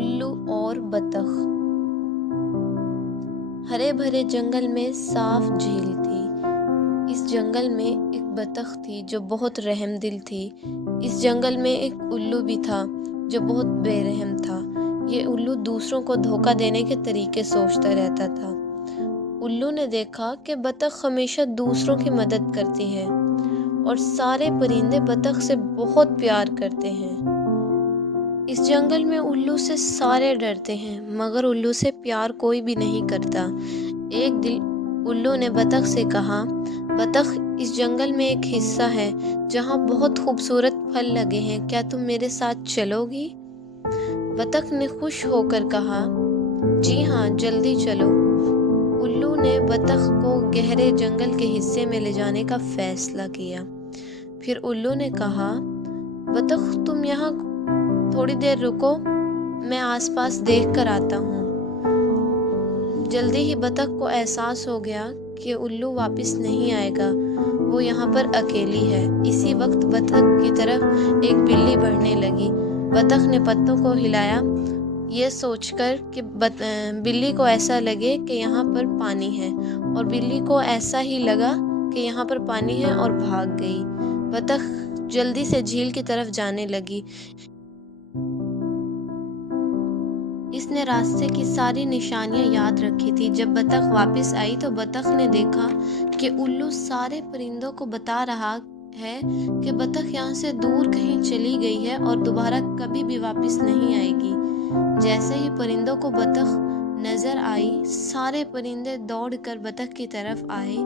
उल्लू और बतख। हरे भरे जंगल में साफ झील थी। इस जंगल में एक बतख थी जो बहुत रहमदिल थी। इस जंगल में एक उल्लू भी था जो बहुत बेरहम था। ये उल्लू दूसरों को धोखा देने के तरीके सोचता रहता था। उल्लू ने देखा कि बतख हमेशा दूसरों की मदद करती है और सारे परिंदे बतख से बहुत प्यार करते हैं। इस जंगल में उल्लू से सारे डरते हैं मगर उल्लू से प्यार कोई भी नहीं करता। एक दिन उल्लू ने बतख से कहा, बतख, इस जंगल में एक हिस्सा है जहाँ बहुत खूबसूरत फल लगे हैं, क्या तुम मेरे साथ चलोगी? बतख ने खुश होकर कहा, जी हाँ, जल्दी चलो। उल्लू ने बतख को गहरे जंगल के हिस्से में ले जाने का फैसला किया। फिर उल्लू ने कहा, बतख, तुम यहाँ थोड़ी देर रुको, मैं आसपास देख कर आता हूँ। जल्दी ही बतख को एहसास हो गया कि उल्लू वापस नहीं आएगा, वो यहाँ पर अकेली है। इसी वक्त बतख की तरफ एक बिल्ली बढ़ने लगी। बतख ने पत्तों को हिलाया, ये सोचकर कि बिल्ली को ऐसा लगे कि यहाँ पर पानी है, और बिल्ली को ऐसा ही लगा कि यहाँ पर पानी है और भाग गई। बतख जल्दी से झील की तरफ जाने लगी। इसने रास्ते की सारी निशानियां याद रखी थी। जब बतख वापस आई तो बतख ने देखा कि उल्लू सारे परिंदों को बता रहा है कि बतख यहाँ से दूर कहीं चली गई है और दोबारा कभी भी वापस नहीं आएगी। जैसे ही परिंदों को बतख नजर आई, सारे परिंदे दौड़कर बतख की तरफ आए।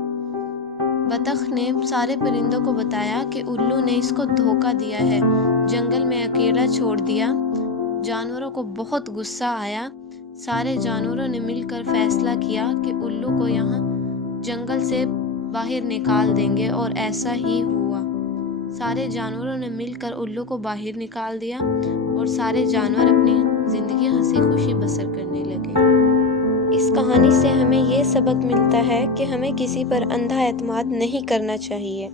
बतख ने सारे परिंदों को बताया कि उल्लू ने इसको धोखा दिया है, जंगल में अकेला छोड़ दिया। जानवरों को बहुत गुस्सा आया। सारे जानवरों ने मिलकर फैसला किया कि उल्लू को यहाँ जंगल से बाहर निकाल देंगे, और ऐसा ही हुआ। सारे जानवरों ने मिलकर उल्लू को बाहर निकाल दिया और सारे जानवर अपनी जिंदगी हंसी खुशी बसर करने लगे। इस कहानी से हमें ये सबक मिलता है कि हमें किसी पर अंधा एतमाद नहीं करना चाहिए।